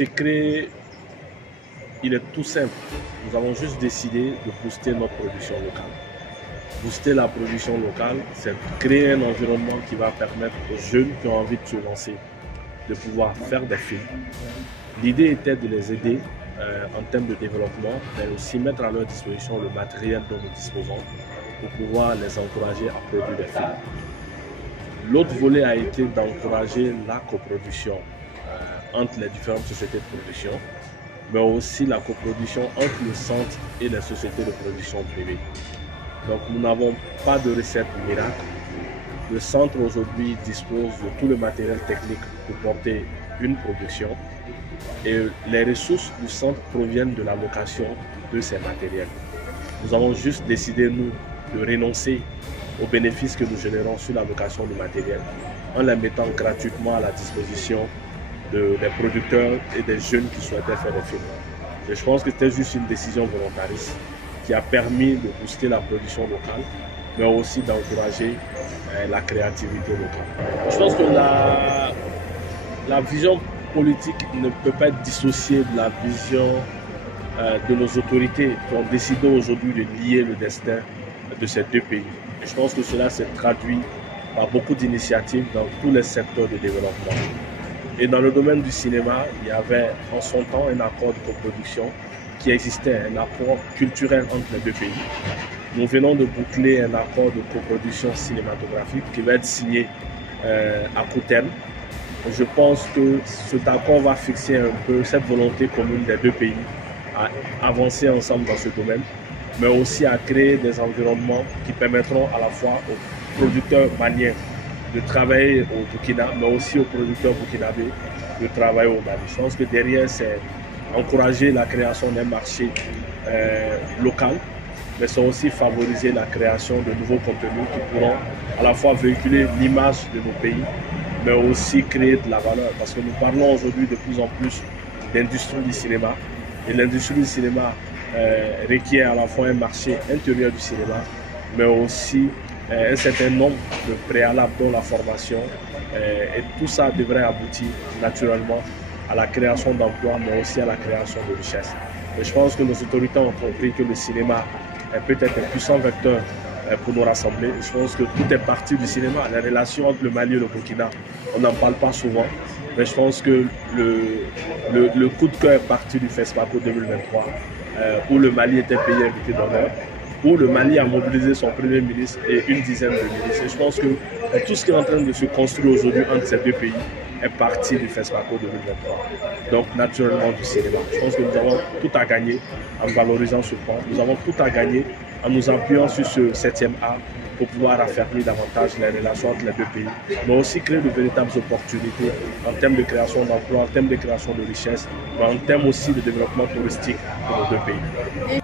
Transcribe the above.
secret, il est tout simple. Nous avons juste décidé de booster notre production locale. Booster la production locale, c'est créer un environnement qui va permettre aux jeunes qui ont envie de se lancer de pouvoir faire des films. L'idée était de les aider en termes de développement, mais aussi mettre à leur disposition le matériel dont nous disposons pour pouvoir les encourager à produire des films. L'autre volet a été d'encourager la coproduction entre les différentes sociétés de production, mais aussi la coproduction entre le centre et les sociétés de production privées. Donc nous n'avons pas de recette miracle. Le centre aujourd'hui dispose de tout le matériel technique pour porter une production et les ressources du centre proviennent de la location de ces matériels. Nous avons juste décidé, nous, de renoncer aux bénéfices que nous générons sur la location du matériel en les mettant gratuitement à la disposition des producteurs et des jeunes qui souhaitaient faire des films. Et je pense que c'était juste une décision volontariste qui a permis de booster la production locale, mais aussi d'encourager la créativité locale. Je pense que la vision politique ne peut pas être dissociée de la vision de nos autorités qui ont décidé aujourd'hui de lier le destin de ces deux pays. Et je pense que cela s'est traduit par beaucoup d'initiatives dans tous les secteurs de développement. Et dans le domaine du cinéma, il y avait en son temps un accord de coproduction qui existait, un accord culturel entre les deux pays. Nous venons de boucler un accord de coproduction cinématographique qui va être signé à court terme. Je pense que cet accord va fixer un peu cette volonté commune des deux pays à avancer ensemble dans ce domaine, mais aussi à créer des environnements qui permettront à la fois aux producteurs maliens de travailler au Burkina, mais aussi aux producteurs burkinabés de travailler au Mali. Je pense que derrière, c'est encourager la création d'un marché local, mais c'est aussi favoriser la création de nouveaux contenus qui pourront à la fois véhiculer l'image de nos pays, mais aussi créer de la valeur. Parce que nous parlons aujourd'hui de plus en plus d'industrie du cinéma, et l'industrie du cinéma requiert à la fois un marché intérieur du cinéma, mais aussi un certain nombre de préalables dont la formation, et tout ça devrait aboutir naturellement à la création d'emplois, mais aussi à la création de richesses. Et je pense que nos autorités ont compris que le cinéma est peut-être un puissant vecteur pour nous rassembler. Je pense que tout est parti du cinéma. Les relations entre le Mali et le Burkina, on n'en parle pas souvent, mais je pense que le coup de cœur est parti du FESPACO 2023, où le Mali était payé invité d'honneur, où le Mali a mobilisé son premier ministre et une dizaine de ministres. Et je pense que tout ce qui est en train de se construire aujourd'hui entre ces deux pays est parti du FESPACO 2023. Donc naturellement du cinéma. Je pense que nous avons tout à gagner en valorisant ce point. Nous avons tout à gagner en nous appuyant sur ce 7e art pour pouvoir affermir davantage les relations entre les deux pays, mais aussi créer de véritables opportunités en termes de création d'emplois, en termes de création de richesses, mais en termes aussi de développement touristique pour nos deux pays.